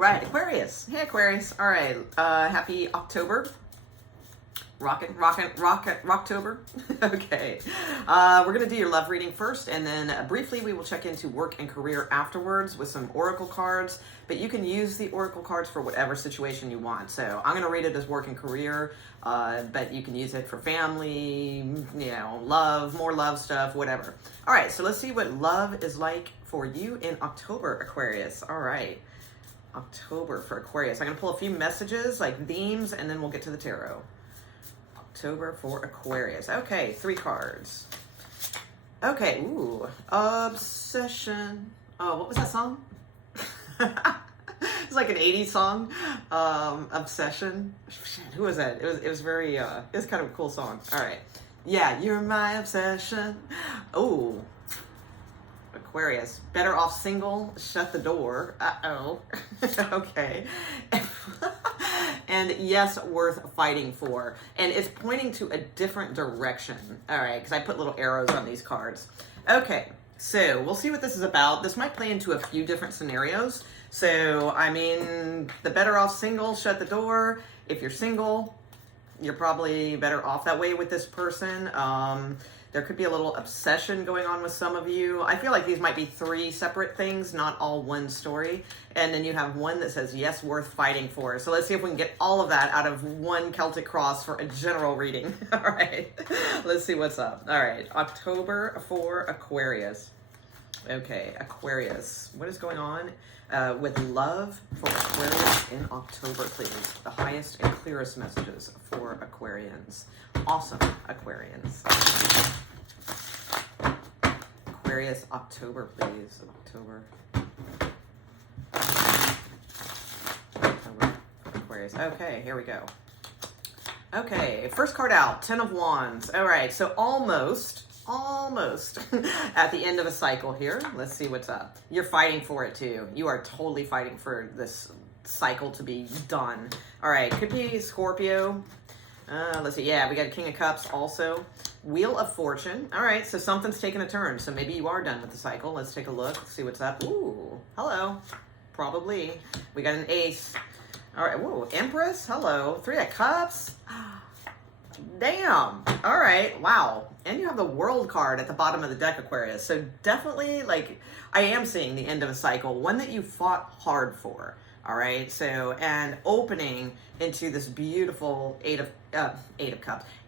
right, Aquarius. Hey, Aquarius. All right, happy October. Rocktober. Okay. We're going to do your love reading first, and then briefly we will check into work and career afterwards with some oracle cards, but you can use the oracle cards for whatever situation you want. So I'm going to read it as work and career, but you can use it for family, you know, love, more love stuff, whatever. All right, so let's see what love is like for you in October, Aquarius. All right. October for Aquarius. I'm going to pull a few messages, like themes, and then we'll get to the tarot. October for Aquarius. Okay, 3 cards. Okay, ooh, obsession. Oh, what was that song? It's like an 80s song. Obsession. Shit, who was that? It was very, it was kind of a cool song. All right. Yeah, you're my obsession. Oh, Aquarius. Better off single, shut the door. Uh-oh. Okay. And yes, worth fighting for. And it's pointing to a different direction. All right, because I put little arrows on these cards. Okay, so we'll see what this is about. This might play into a few different scenarios. So, I mean, the better off single, shut the door. If you're single, you're probably better off that way with this person. There could be a little obsession going on with some of you. I feel like these might be 3 separate things, not all one story. And then you have one that says, yes, worth fighting for. So let's see if we can get all of that out of one Celtic cross for a general reading. All right, let's see what's up. All right, October for Aquarius. Okay, Aquarius. What is going on with love for Aquarius in October, please? The highest and clearest messages for Aquarians. Awesome, Aquarians. Aquarius, October, please. October, Aquarius. Okay, here we go. Okay, first card out, 10 of Wands. All right, so almost at the end of a cycle here. Let's see what's up. You're fighting for it too. You are totally fighting for this cycle to be done. All right, could be Scorpio. Let's see. Yeah, we got King of Cups also. Wheel of Fortune. All right, so something's taking a turn. So maybe you are done with the cycle. Let's take a look. Let's see what's up. Ooh, hello. Probably. We got an Ace. All right. Whoa, Empress. Hello. 3 of Cups. Damn. All right. Wow. And you have the World card at the bottom of the deck, Aquarius. So definitely, like, I am seeing the end of a cycle, one that you fought hard for. All right. So, and opening into this beautiful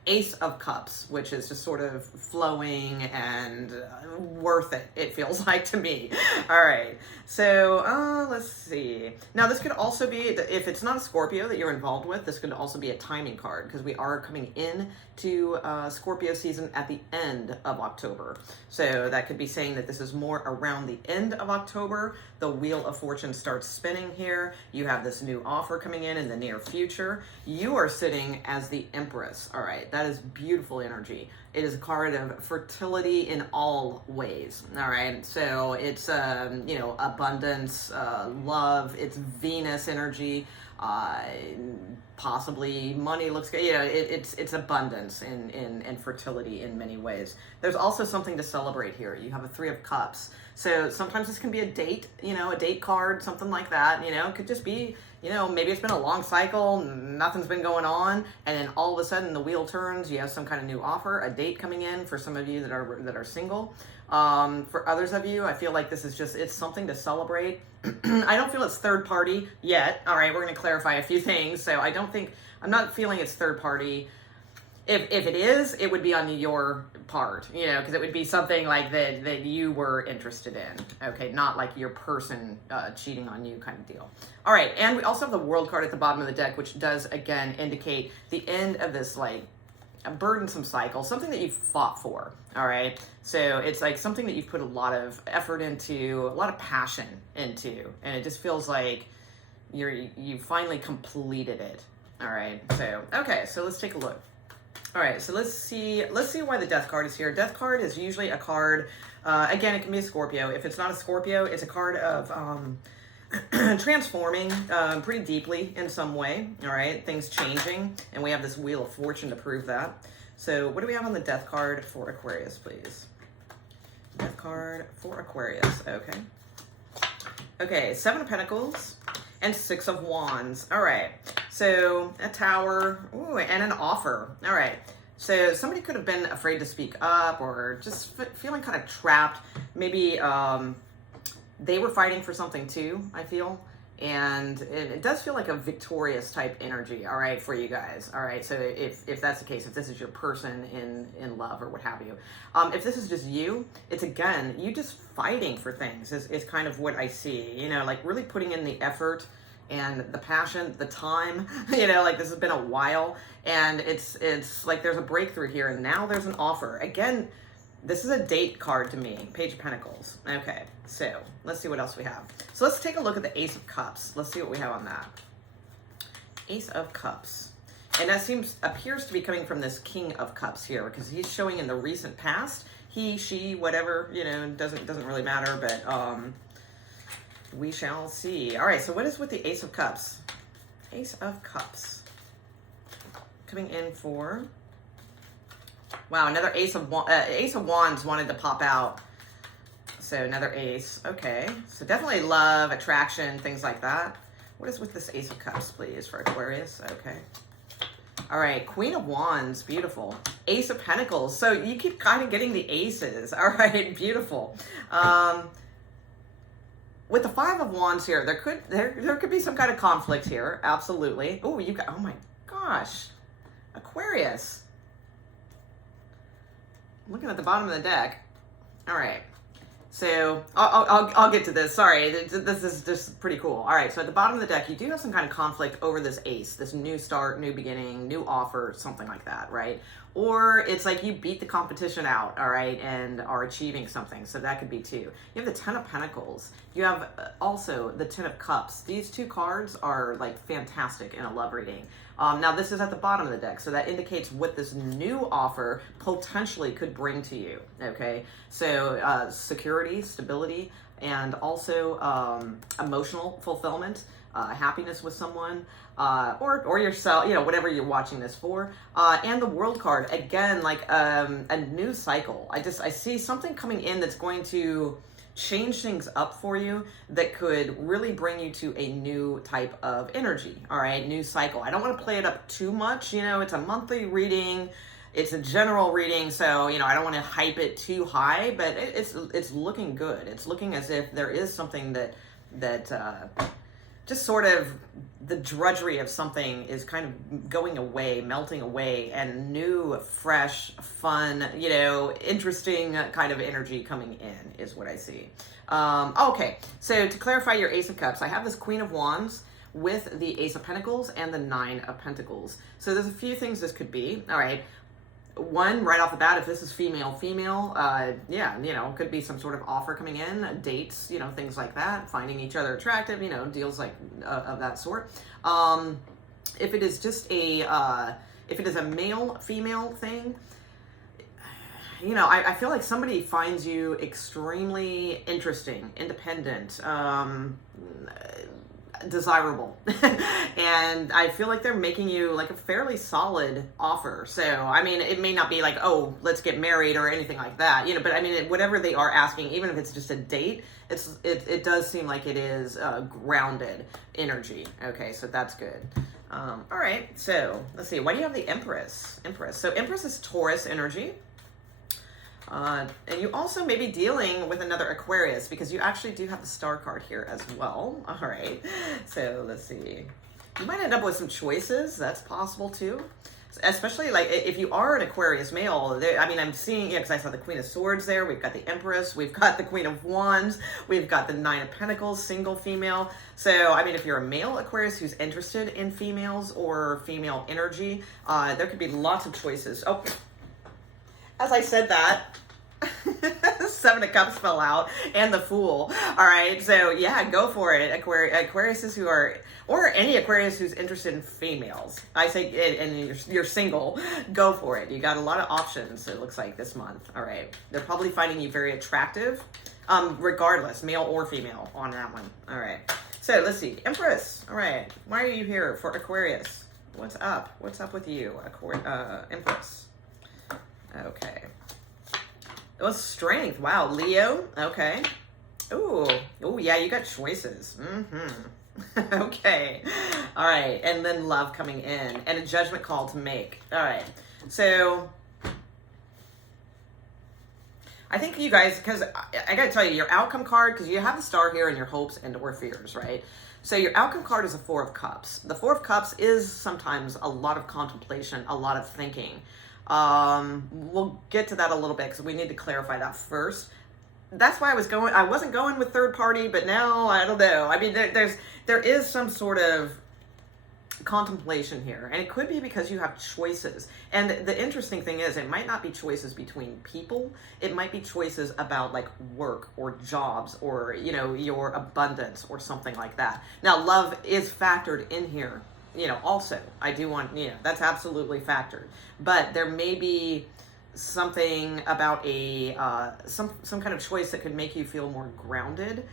Ace of Cups, which is just sort of flowing and worth it, it feels like to me. All right, so let's see. Now this could also be, if it's not a Scorpio that you're involved with, this could also be a timing card, because we are coming in to Scorpio season at the end of October. So that could be saying that this is more around the end of October. The Wheel of Fortune starts spinning here. You have this new offer coming in the near future. You are sitting as the Empress. All right, that is beautiful energy. It is a card of fertility in all ways. All right, so it's you know, abundance, love. It's Venus energy. Possibly money looks good. You know, it's abundance and fertility in many ways. There's also something to celebrate here. You have a 3 of Cups. So sometimes this can be a date, you know, a date card, something like that. You know, it could just be, you know, maybe it's been a long cycle, nothing's been going on, and then all of a sudden the wheel turns, you have some kind of new offer, a date coming in for some of you that are single. For others of you, I feel like this is just, it's something to celebrate. I don't feel it's third party yet. All right, we're going to clarify a few things. So I'm not feeling it's third party. If it is, it would be on your part, you know, because it would be something like that you were interested in. Okay, not like your person cheating on you kind of deal. All right, and we also have the World card at the bottom of the deck, which does, again, indicate the end of this, like, a burdensome cycle, something that you've fought for, all right? So it's like something that you've put a lot of effort into, a lot of passion into, and it just feels like you finally completed it, all right? So, okay, so let's take a look. All right, so let's see why the Death card is here. Death card is usually a card, again, it can be a Scorpio. If it's not a Scorpio, it's a card of transforming pretty deeply in some way, all right? Things changing, and we have this Wheel of Fortune to prove that. So what do we have on the Death card for Aquarius, please? Death card for Aquarius, okay. Okay, 7 of Pentacles. and 6 of Wands. All right, so a Tower, ooh, and an offer. All right, so somebody could have been afraid to speak up or just feeling kind of trapped. Maybe they were fighting for something too, I feel. And it does feel like a victorious type energy, all right, for you guys, all right? So if that's the case, if this is your person in love or what have you, if this is just you, it's, again, you just fighting for things is kind of what I see, you know, like really putting in the effort and the passion, the time, you know, like this has been a while, and it's like there's a breakthrough here, and now there's an offer. Again, this is a date card to me, Page of Pentacles. Okay, so let's see what else we have. So let's take a look at the Ace of Cups. Let's see what we have on that. Ace of Cups. And that appears to be coming from this King of Cups here, because he's showing in the recent past. He, she, whatever, you know, doesn't really matter, but we shall see. All right, so what is with the Ace of Cups? Ace of Cups. Coming in for... Wow, another Ace of Wands wanted to pop out. So another ace. Okay. So definitely love, attraction, things like that. What is with this Ace of Cups, please, for Aquarius? Okay. All right. Queen of Wands. Beautiful. Ace of Pentacles. So you keep kind of getting the aces. All right. Beautiful. With the Five of Wands here, there could be some kind of conflict here. Absolutely. Oh, you got, oh my gosh. Aquarius. Looking at the bottom of the deck. All right, so I'll get to this. Sorry, this is just pretty cool. All right, so at the bottom of the deck, you do have some kind of conflict over this ace, this new start, new beginning, new offer, something like that, right? Or it's like you beat the competition out, all right, and are achieving something. So that could be too. You have the Ten of Pentacles. You have also the Ten of Cups. These two cards are like fantastic in a love reading. Now this is at the bottom of the deck, so that indicates what this new offer potentially could bring to you, okay? So security, stability, and also emotional fulfillment, happiness with someone, or yourself, you know, whatever you're watching this for, and the World card, again, like a new cycle. I see something coming in that's going to change things up for you that could really bring you to a new type of energy, all right, new cycle. I don't want to play it up too much, you know, it's a monthly reading, it's a general reading, so, you know, I don't want to hype it too high, but it's looking good. It's looking as if there is something that just sort of the drudgery of something is kind of going away, melting away, and new, fresh, fun, you know, interesting kind of energy coming in is what I see. Okay, so to clarify your Ace of Cups, I have this Queen of Wands with the Ace of Pentacles and the Nine of Pentacles. So there's a few things this could be. All right. One, right off the bat, if this is female, yeah, you know, could be some sort of offer coming in, dates, you know, things like that, finding each other attractive, you know, deals like of that sort. If it is just if it is a male-female thing, you know, I feel like somebody finds you extremely interesting, independent, desirable, and I feel like they're making you like a fairly solid offer. So I mean, it may not be like, oh, let's get married or anything like that, you know, but I mean, whatever they are asking, even if it's just a date, it does seem like it is grounded energy. Okay, so that's good. All right, so let's see, why do you have the Empress? So Empress is Taurus energy. And you also may be dealing with another Aquarius, because you actually do have the Star card here as well. All right, so let's see. You might end up with some choices. That's possible too. Especially like if you are an Aquarius male. I mean, I'm seeing, yeah, because I saw the Queen of Swords there. We've got the Empress. We've got the Queen of Wands. We've got the Nine of Pentacles, single female. So, I mean, if you're a male Aquarius who's interested in females or female energy, there could be lots of choices. Oh, as I said that, Seven of Cups fell out, and the Fool. All right, so yeah, go for it, Aquariuses who are, or any Aquarius who's interested in females. I say, and you're single, go for it. You got a lot of options, it looks like, this month. All right, they're probably finding you very attractive, regardless, male or female, on that one. All right, so let's see, Empress. All right, why are you here for Aquarius? What's up? What's up with you, Empress? Okay. It was Strength. Wow, Leo. Okay. Oh, yeah, you got choices. Okay. All right. And then love coming in and a judgment call to make. All right. So I think you guys, because I got to tell you, your outcome card, because you have the star here and your hopes and or fears, right? So your outcome card is a Four of Cups. The Four of Cups is sometimes a lot of contemplation, a lot of thinking. We'll get to that a little bit because we need to clarify that first. That's why I wasn't going with third party, but now I don't know. I mean, there is some sort of contemplation here, and it could be because you have choices. And the interesting thing is, it might not be choices between people. It might be choices about like work or jobs or, you know, your abundance or something like that. Now, love is factored in here, you know, also. I do want, you know, that's absolutely factored. But there may be something about a some kind of choice that could make you feel more grounded,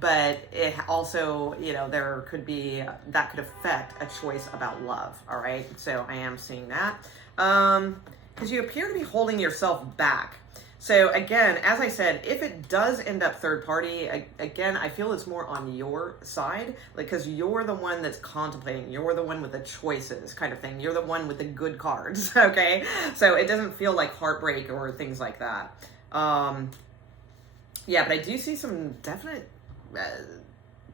but it also, you know, there could be that could affect a choice about love. All right, so I am seeing that because you appear to be holding yourself back. So again, as I said, if it does end up third party, again, I feel it's more on your side, like, because you're the one that's contemplating, you're the one with the choices kind of thing. You're the one with the good cards, okay? So it doesn't feel like heartbreak or things like that. Yeah, but I do see some definite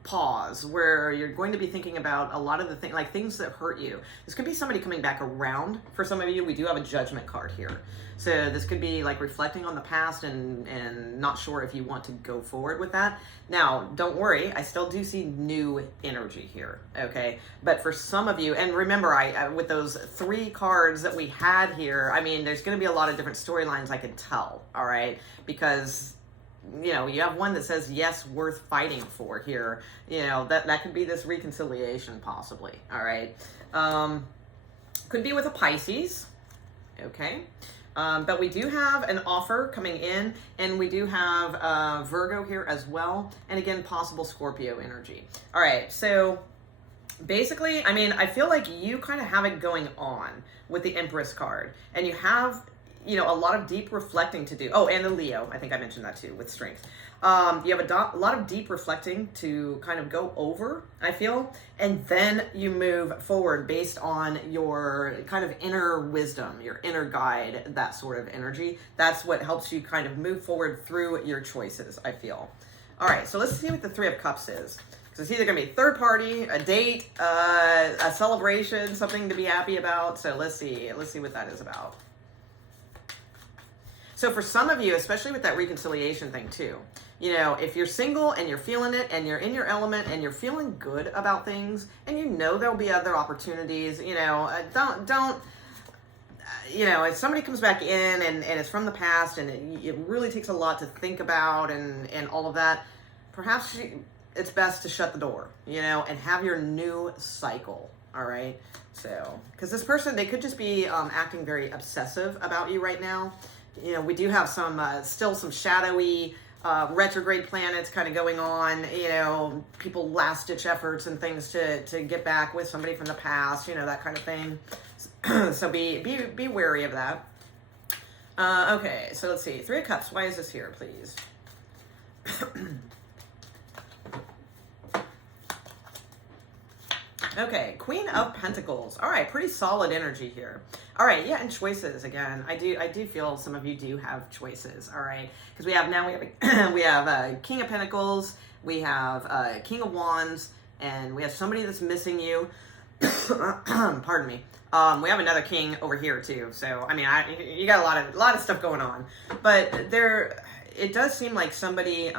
pause where you're going to be thinking about a lot of the things, like things that hurt you. This could be somebody coming back around. For some of you, we do have a judgment card here. So this could be like reflecting on the past and not sure if you want to go forward with that. Now, don't worry, I still do see new energy here, okay? But for some of you, and remember, I with those 3 cards that we had here, I mean, there's going to be a lot of different storylines I can tell, all right? Because, you know, you have one that says, yes, worth fighting for here. You know, that could be this reconciliation possibly, all right? Could be with a Pisces, okay? But we do have an offer coming in, and we do have Virgo here as well. And again, possible Scorpio energy. All right, so basically, I mean, I feel like you kind of have it going on with the Empress card. And you have, you know, a lot of deep reflecting to do. Oh, and the Leo. I think I mentioned that too, with strength. You have a lot of deep reflecting to kind of go over, I feel, and then you move forward based on your kind of inner wisdom, your inner guide, that sort of energy. That's what helps you kind of move forward through your choices, I feel. All right, so let's see what the Three of Cups is. Because it's either going to be third party, a date, a celebration, something to be happy about. So let's see what that is about. So for some of you, especially with that reconciliation thing too, you know, if you're single and you're feeling it and you're in your element and you're feeling good about things and you know there'll be other opportunities, you know, don't, you know, if somebody comes back in and it's from the past and it really takes a lot to think about and all of that, perhaps it's best to shut the door, you know, and have your new cycle, all right? So, because this person, they could just be acting very obsessive about you right now. You know, we do have some, still some shadowy retrograde planets kind of going on, you know, people last ditch efforts and things to get back with somebody from the past, you know, that kind of thing. So be wary of that. Okay, so let's see. Three of Cups. Why is this here, please? Okay, Queen of Pentacles. All right, pretty solid energy here. All right, yeah, and choices again. I do feel some of you do have choices. All right, because we have King of Pentacles, we have King of Wands, and we have somebody that's missing you. Pardon me. We have another king over here too. So I mean, you got a lot of stuff going on, but it does seem like somebody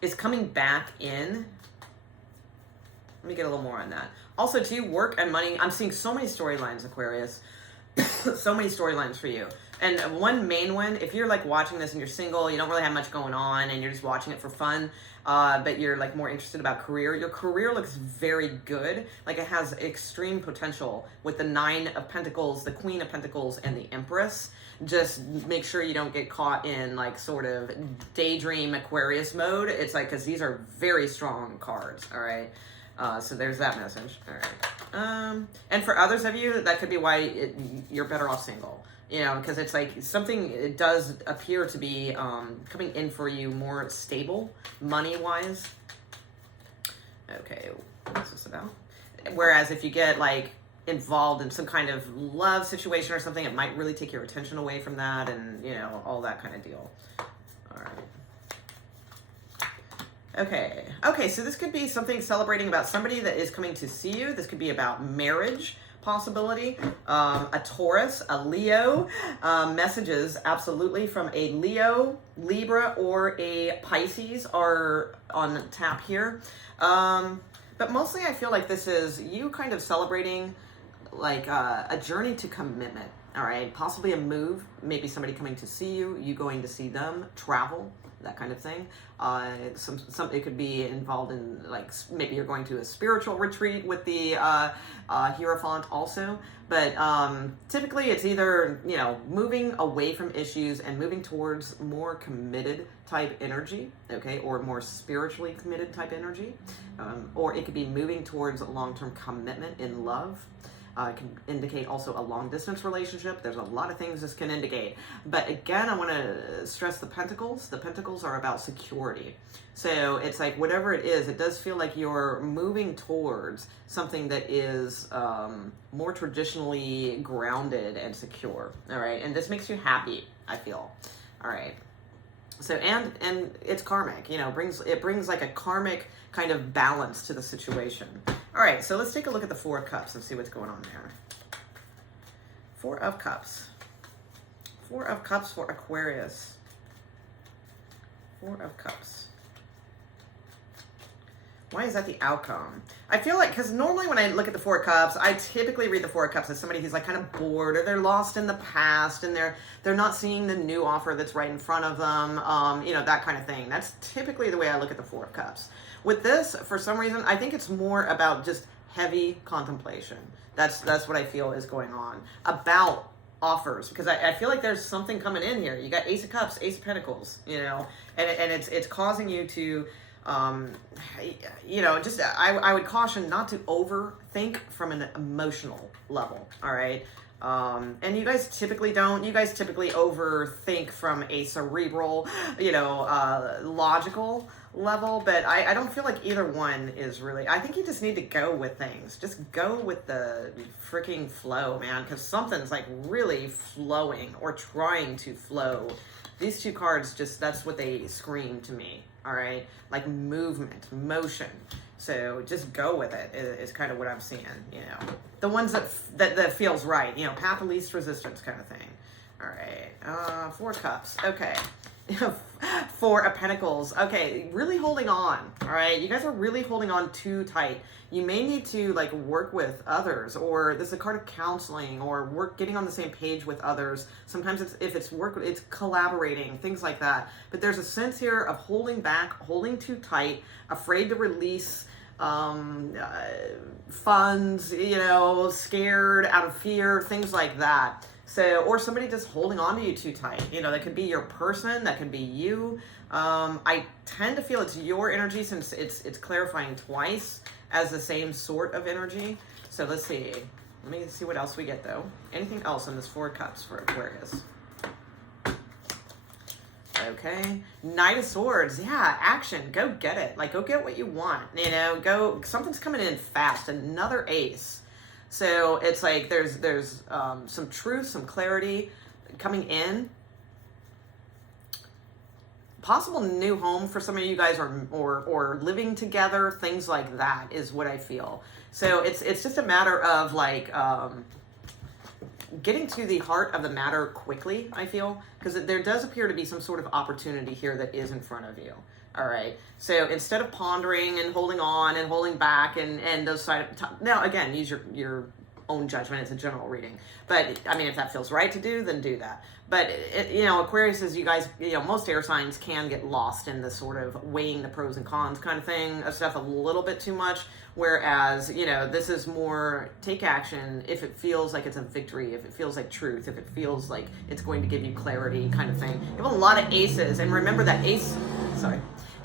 is coming back in. Let me get a little more on that. Also, too, work and money. I'm seeing so many storylines, Aquarius. So many storylines for you. And one main one, if you're like watching this and you're single, you don't really have much going on and you're just watching it for fun, but you're like more interested about career, your career looks very good. Like it has extreme potential with the Nine of Pentacles, the Queen of Pentacles, and the Empress. Just make sure you don't get caught in like sort of daydream Aquarius mode. It's like, because these are very strong cards, all right? So there's that message. All right. And for others of you, that could be why you're better off single. You know, because it's like something, it does appear to be coming in for you more stable, money-wise. Okay, what's this about? Whereas if you get like involved in some kind of love situation or something, it might really take your attention away from that, and you know, all that kind of deal. All right. Okay, so this could be something celebrating about somebody that is coming to see you. This could be about marriage possibility, a Taurus, a Leo, messages absolutely from a Leo, Libra, or a Pisces are on tap here. But mostly I feel like this is you kind of celebrating like a journey to commitment. All right, possibly a move, maybe somebody coming to see you, you going to see them, travel, that kind of thing. Some it could be involved in like maybe you're going to a spiritual retreat with the Hierophant also. But typically it's either, you know, moving away from issues and moving towards more committed type energy, okay, or more spiritually committed type energy, or it could be moving towards long-term commitment in love. It can indicate also a long-distance relationship. There's a lot of things this can indicate. But again, I want to stress the pentacles. The pentacles are about security. So it's like whatever it is, it does feel like you're moving towards something that is more traditionally grounded and secure. All right, and this makes you happy, I feel. All right. So and it's karmic, you know, it brings like a karmic kind of balance to the situation. All right, so let's take a look at the Four of Cups and see what's going on there. Four of Cups. Four of Cups for Aquarius. Four of Cups. Why is that the outcome? I feel like, because normally when I look at the Four of Cups, I typically read the Four of Cups as somebody who's like kind of bored, or they're lost in the past, and they're not seeing the new offer that's right in front of them, you know, that kind of thing. That's typically the way I look at the Four of Cups. With this, for some reason, I think it's more about just heavy contemplation. That's what I feel is going on. About offers, because I feel like there's something coming in here. You got Ace of Cups, Ace of Pentacles, you know, and it's causing you to, you know, just I would caution not to overthink from an emotional level. All right. And you guys typically don't. You guys typically overthink from a cerebral, you know, logical level, but I don't feel like either one is really. I think you just need to go with things. Just go with the freaking flow, man, because something's like really flowing or trying to flow. These two cards just, that's what they scream to me. All right, like movement, motion. So just go with it is kind of what I'm seeing, you know. The ones that feels right, you know, path of least resistance kind of thing. All right, Four Cups, okay. Four of Pentacles, okay, really holding on, all right? You guys are really holding on too tight. You may need to like work with others, or this is a card of counseling, or getting on the same page with others. Sometimes it's collaborating, things like that. But there's a sense here of holding back, holding too tight, afraid to release funds, you know, scared, out of fear, things like that. So, or somebody just holding on to you too tight. You know, that could be your person, that could be you. I tend to feel it's your energy, since it's clarifying twice as the same sort of energy. So let's see. Let me see what else we get though. Anything else in this Four of Cups for Aquarius? Okay, Knight of Swords. Yeah, action. Go get it. Like, go get what you want. You know, go. Something's coming in fast. Another ace. So it's like there's some truth, some clarity coming in. Possible new home for some of you guys, or living together. Things like that is what I feel. So it's just a matter of like getting to the heart of the matter quickly, I feel, because there does appear to be some sort of opportunity here that is in front of you. All right. So instead of pondering and holding on and holding back and those now again, use your own judgment. It's a general reading, but I mean, if that feels right to do, then do that. But you know, Aquarius is, you guys, you know, most air signs can get lost in the sort of weighing the pros and cons kind of thing of stuff a little bit too much. Whereas, you know, this is more take action if it feels like it's a victory, if it feels like truth, if it feels like it's going to give you clarity kind of thing. You have a lot of aces, and remember that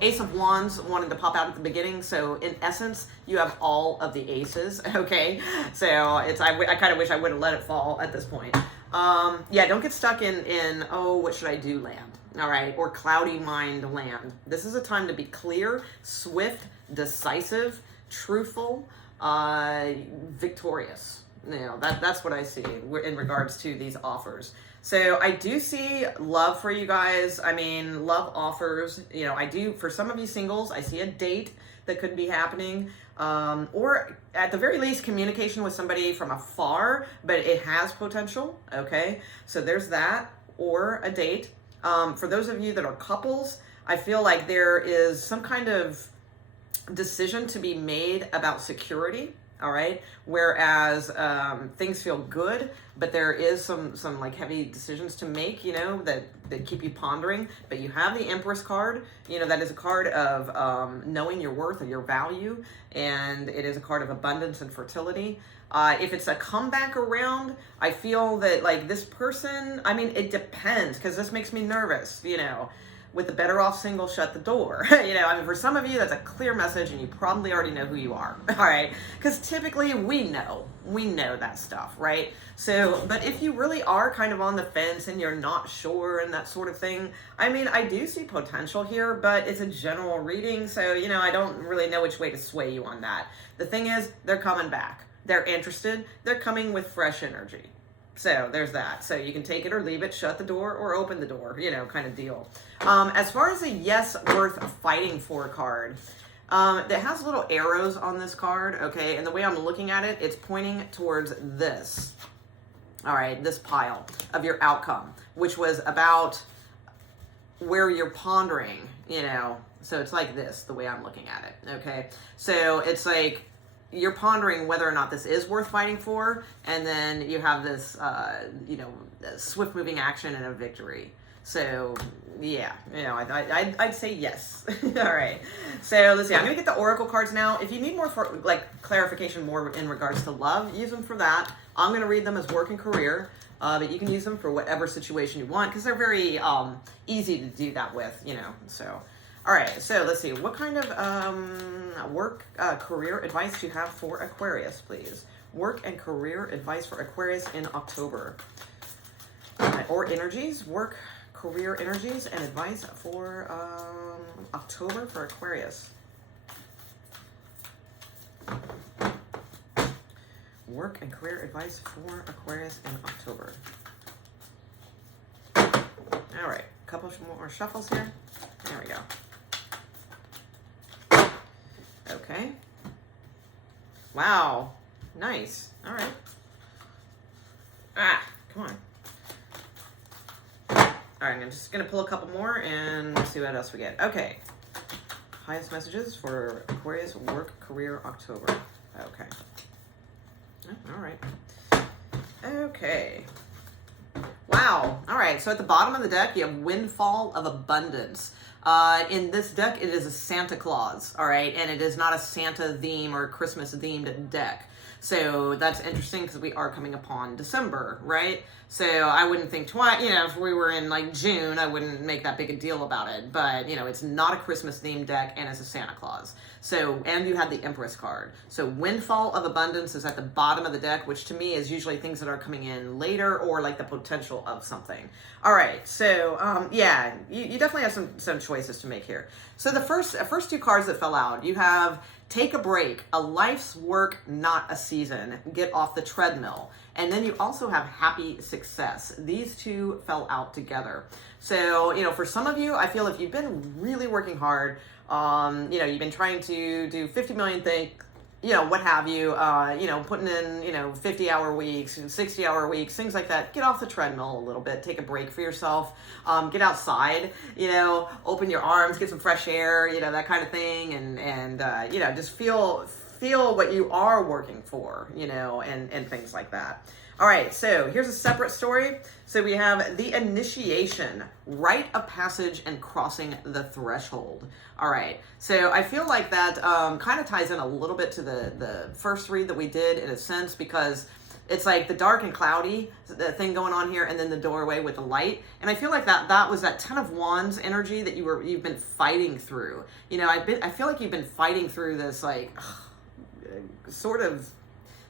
Ace of Wands wanted to pop out at the beginning, so in essence, you have all of the aces, okay? So it's I kind of wish I would have let it fall at this point. Yeah, don't get stuck in oh, what should I do land, all right? Or cloudy mind land. This is a time to be clear, swift, decisive, truthful, victorious. You know, that's what I see in regards to these offers. So I do see love for you guys. I mean, love offers, you know, I do, for some of you singles, I see a date that could be happening, or at the very least, communication with somebody from afar, but it has potential, okay? So there's that, or a date. For those of you that are couples, I feel like there is some kind of decision to be made about security, all right? Whereas things feel good, but there is some like heavy decisions to make, you know, that keep you pondering. But you have the Empress card, you know, that is a card of knowing your worth or your value, and it is a card of abundance and fertility. If it's a comeback around, I feel that like this person, I mean, it depends, because this makes me nervous, you know. With the better off single, shut the door. You know, I mean, for some of you, that's a clear message, and you probably already know who you are, all right? Because typically we know that stuff, right? So, but if you really are kind of on the fence and you're not sure and that sort of thing, I mean, I do see potential here, but it's a general reading, so, you know, I don't really know which way to sway you on that. The thing is, they're coming back. They're interested. They're coming with fresh energy. So there's that. So you can take it or leave it, shut the door or open the door, you know, kind of deal. As far as a yes worth fighting for card, that has little arrows on this card, okay? And the way I'm looking at it, it's pointing towards this, all right, this pile of your outcome, which was about where you're pondering, you know. So it's like this, the way I'm looking at it, okay? So it's like, you're pondering whether or not this is worth fighting for, and then you have this, you know, swift moving action and a victory. So, yeah, you know, I'd say yes. All right. So let's see. I'm gonna get the oracle cards now. If you need more for like clarification, more in regards to love, use them for that. I'm gonna read them as work and career, but you can use them for whatever situation you want, because they're very easy to do that with, you know. So. All right, so let's see. What kind of work, career advice do you have for Aquarius, please? Work and career advice for Aquarius in October. Or energies, work, career energies, and advice for October for Aquarius. Work and career advice for Aquarius in October. All right, a couple more shuffles here. There we go. Okay. Wow. Nice. All right. Ah, come on. All right, I'm just going to pull a couple more and see what else we get. Okay. Highest messages for Aquarius work career October. Okay. All right. Okay. Wow. All right. So at the bottom of the deck, you have Windfall of Abundance. In this deck, it is a Santa Claus, all right? And it is not a Santa theme or Christmas themed deck. So that's interesting because we are coming upon December, right? So I wouldn't think twice, you know, if we were in like June, I wouldn't make that big a deal about it. But, you know, it's not a Christmas themed deck and it's a Santa Claus. So, and you had the Empress card. So Windfall of Abundance is at the bottom of the deck, which to me is usually things that are coming in later or like the potential of something. All right, so yeah, you definitely have some choices to make here. So the first two cards that fell out, you have Take a Break, a life's work, not a season. Get off the treadmill. And then you also have Happy Success. These two fell out together. So, you know, for some of you, I feel if you've been really working hard, you know, you've been trying to do 50 million things, you know, what have you, you know, putting in, you know, 50-hour weeks, 60-hour weeks, things like that. Get off the treadmill a little bit. Take a break for yourself. Get outside, you know, open your arms, get some fresh air, you know, that kind of thing. And you know, just feel what you are working for, you know, and things like that. All right, so here's a separate story. So we have the initiation, rite of passage, and crossing the threshold. All right, so I feel like that kind of ties in a little bit to the first read that we did in a sense, because It's like the dark and cloudy the thing going on here, and then the doorway with the light. And I feel like that was that Ten of Wands energy that you've been fighting through. You know, I feel like you've been fighting through this, like, sort of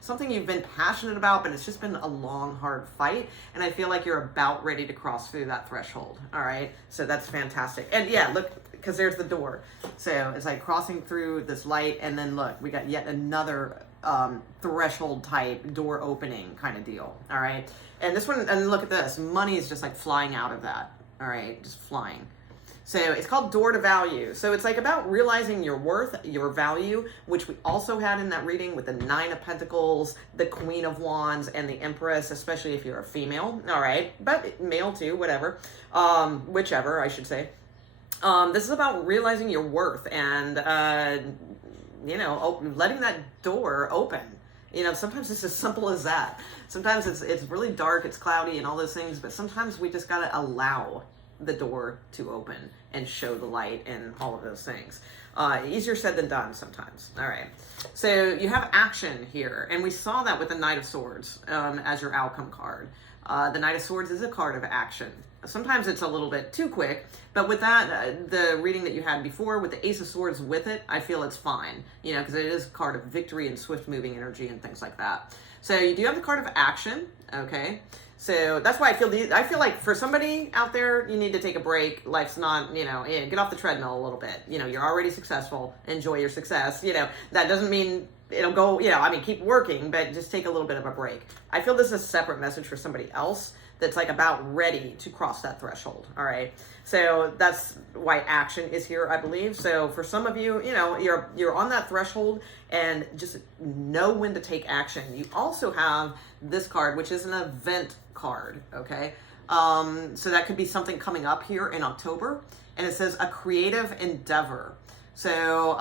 something you've been passionate about, but it's just been a long, hard fight. And I feel like you're about ready to cross through that threshold. All right. So that's fantastic. And yeah, look, because there's the door. So it's like crossing through this light. And then look, we got yet another threshold type door opening kind of deal. All right. And this one, and look at this, money is just like flying out of that. All right. Just flying. So it's called Door to Value. So it's like about realizing your worth, your value, which we also had in that reading with the Nine of Pentacles, the Queen of Wands, and the Empress, especially if you're a female. All right. But male too, whatever. Whichever, I should say. This is about realizing your worth and, you know, letting that door open. You know, sometimes it's as simple as that. Sometimes it's really dark, it's cloudy and all those things, but sometimes we just got to allow the door to open and show the light and all of those things. Easier said than done sometimes. All right. So you have action here, and we saw that with the Knight of Swords as your outcome card. The Knight of Swords is a card of action. Sometimes it's a little bit too quick, but with that, the reading that you had before with the Ace of Swords with it, I feel it's fine, you know, because it is a card of victory and swift moving energy and things like that. So you do have the card of action, okay? So that's why I feel like for somebody out there, you need to take a break. Life's not, you know, get off the treadmill a little bit. You know, you're already successful. Enjoy your success. You know, that doesn't mean it'll go, you know, I mean, keep working, but just take a little bit of a break. I feel this is a separate message for somebody else that's like about ready to cross that threshold. All right. So that's why action is here, I believe. So for some of you, you know, you're on that threshold and just know when to take action. You also have this card, which is an event card. Okay. So that could be something coming up here in October, and it says a creative endeavor. So,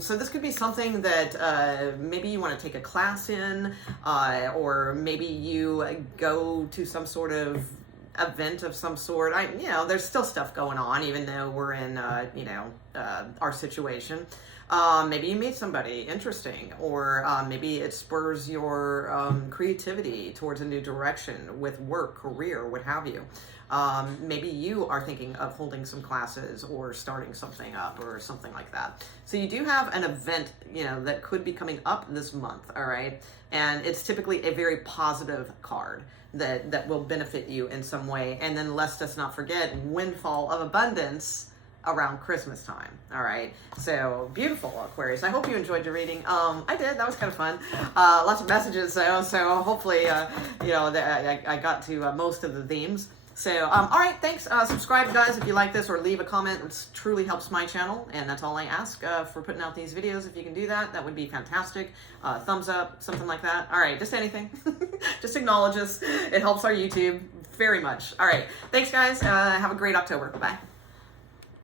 so this could be something that maybe you want to take a class in, or maybe you go to some sort of event of some sort. You know, there's still stuff going on, even though we're in, you know, our situation. Maybe you meet somebody interesting, or maybe it spurs your creativity towards a new direction with work, career, what have you. Maybe you are thinking of holding some classes or starting something up or something like that. So you do have an event, you know, that could be coming up this month, all right? And it's typically a very positive card that will benefit you in some way. And then let's just not forget windfall of abundance around Christmas time. All right. So beautiful, Aquarius. I hope you enjoyed your reading. I did. That was kind of fun. Lots of messages. So hopefully, you know, I got to most of the themes. So, all right, thanks. Subscribe, guys, if you like this, or leave a comment. It truly helps my channel, and that's all I ask for putting out these videos. If you can do that, that would be fantastic. Thumbs up, something like that. All right, just anything. Just acknowledge us. It helps our YouTube very much. All right, thanks, guys. Have a great October. Bye.